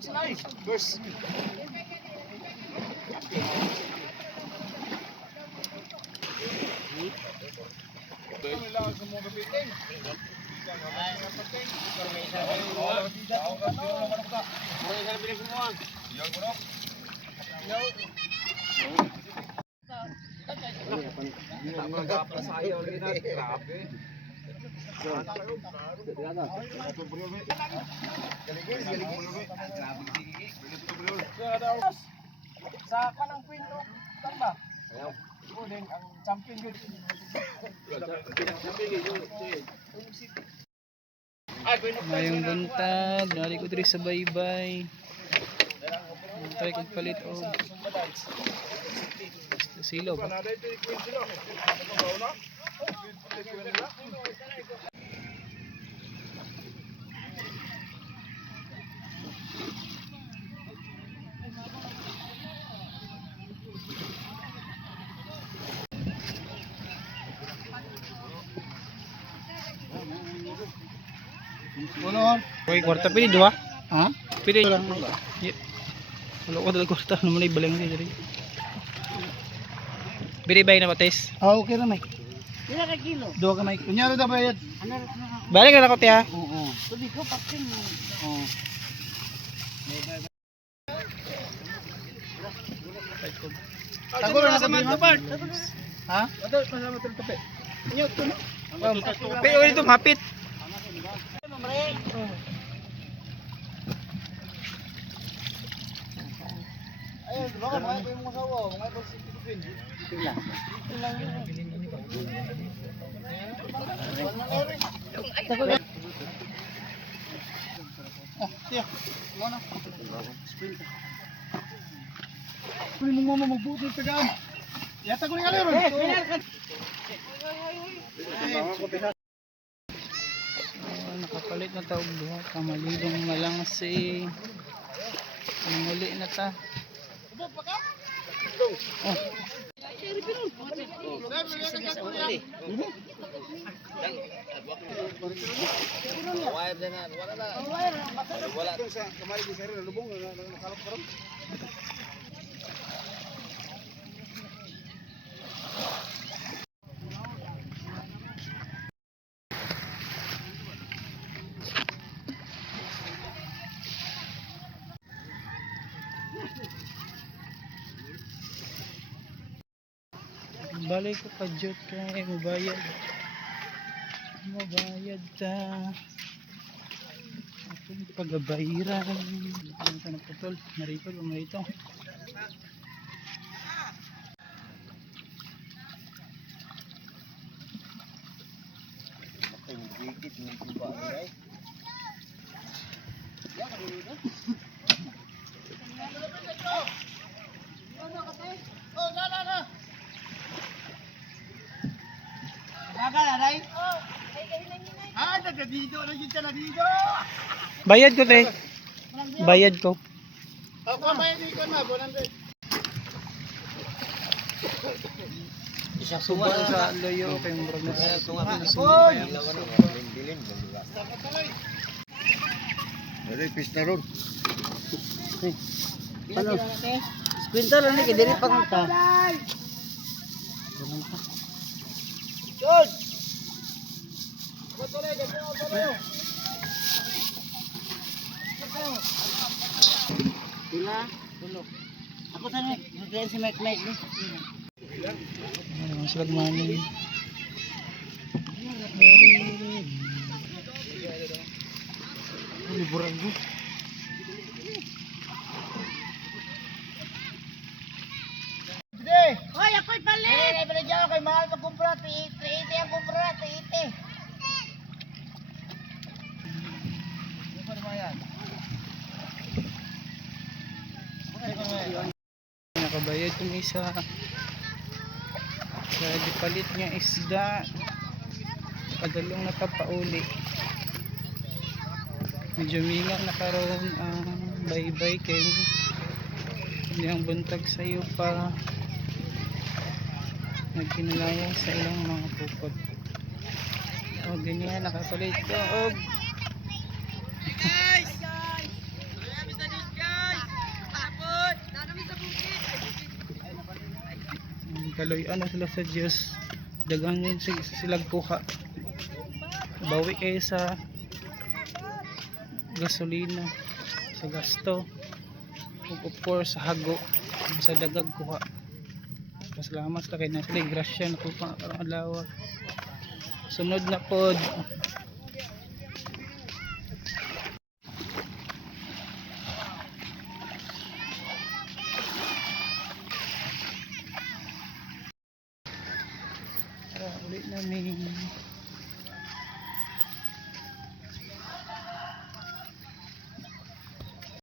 Bus. Sa kanang Queen Rock ba? Ayaw. Din ang champion yun. Mayong buntag, nari ko diri sa baybay. Try kong palit o silaw ba? Oy, kwarta pili dua. Ha? Pili lang. Wala ko talaga kwarta naman ay balang diri. Bili bay na bates. Ah, okay na may. Pila ka kilo? Duha ka may. Kunyari na bayad. Balik na ako tiya. Oo. Sabi ko pakin mo. Oo. Tago na sa matupad. Ha? Ato masama tultupe. Inyo to. Pero ito mapit. Ayun, di ba ka mga ito yung mga sawa, mga ito si Pilipin. Pila. Ah, tiyo. Ano? Kung mo mo magbuti sa gaan. Yata ko ni kalero. Nakapalit na taog duha kamalidong nga lang si muli na ta. Oh. Wala sa kamay di sari lubong nakalap karon. Balik ko pa jud kay mabayad ta akong pagabayaran ang tanong putol narito lumarito bayad ko te bayad ko Ako may di ko na 100. suba sa loyo kay murag na Dali pista ron. Ano? Kwenta lang ni diri pangunta. George. Botole gato. Pila? Tulo. Ako tani, naglain si Mike ni. ang slag money liburan ko Hoy, ako'y palit. Ay, balik ako kay mahal magkumpra 380 ang kumpra 380. nakabayad kong isa sa gipalit nga isda padalong nakapauli medyo minga na karoon ang baybay kay hindi ang buntag sa iyo pa nagkinalaya sa ilang mga pupod o ganyan nakapalit ko kaloy ano sila sa Diyos, dagang yun silang kuha, bawi kayo sa gasolina, sa gasto, ug of course sa hago, sa dagag kuha. Pasalamat sa kay na sila grasya na kuha karong adlaw. Sunod na pod. Ulit namin